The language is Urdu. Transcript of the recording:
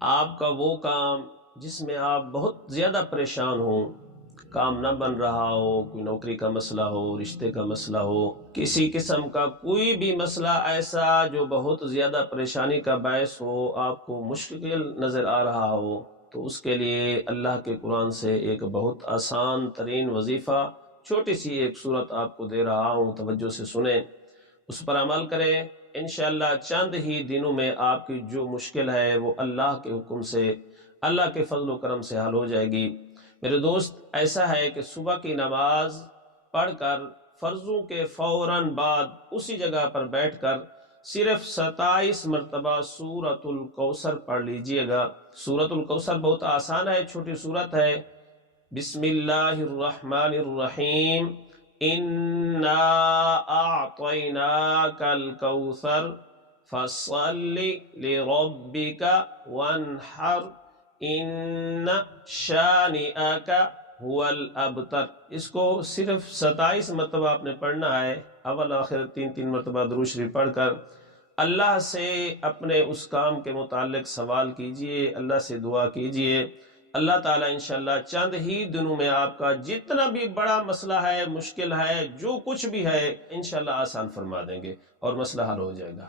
آپ کا وہ کام جس میں آپ بہت زیادہ پریشان ہوں، کام نہ بن رہا ہو، کوئی نوکری کا مسئلہ ہو، رشتے کا مسئلہ ہو، کسی قسم کا کوئی بھی مسئلہ ایسا جو بہت زیادہ پریشانی کا باعث ہو، آپ کو مشکل نظر آ رہا ہو، تو اس کے لیے اللہ کے قرآن سے ایک بہت آسان ترین وظیفہ، چھوٹی سی ایک صورت آپ کو دے رہا ہوں، توجہ سے سنیں، اس پر عمل کریں، انشاءاللہ چند ہی دنوں میں آپ کی جو مشکل ہے وہ اللہ کے حکم سے، اللہ کے فضل و کرم سے حل ہو جائے گی۔ میرے دوست، ایسا ہے کہ صبح کی نماز پڑھ کر فرضوں کے فوراً بعد اسی جگہ پر بیٹھ کر صرف 27 مرتبہ سورۃ الکوثر پڑھ لیجئے گا۔ سورۃ الکوثر بہت آسان ہے، چھوٹی سورت ہے۔ بسم اللہ الرحمن الرحیم، انا اعطیناک الکوثر فصل لربک وانحر ان شانئک هو الابتر۔ اس کو صرف 27 مرتبہ آپ نے پڑھنا ہے، اول آخر 3 مرتبہ درود شریف پڑھ کر اللہ سے اپنے اس کام کے متعلق سوال کیجئے، اللہ سے دعا کیجئے۔ اللہ تعالیٰ انشاءاللہ چند ہی دنوں میں آپ کا جتنا بھی بڑا مسئلہ ہے، مشکل ہے، جو کچھ بھی ہے، انشاءاللہ آسان فرما دیں گے اور مسئلہ حل ہو جائے گا۔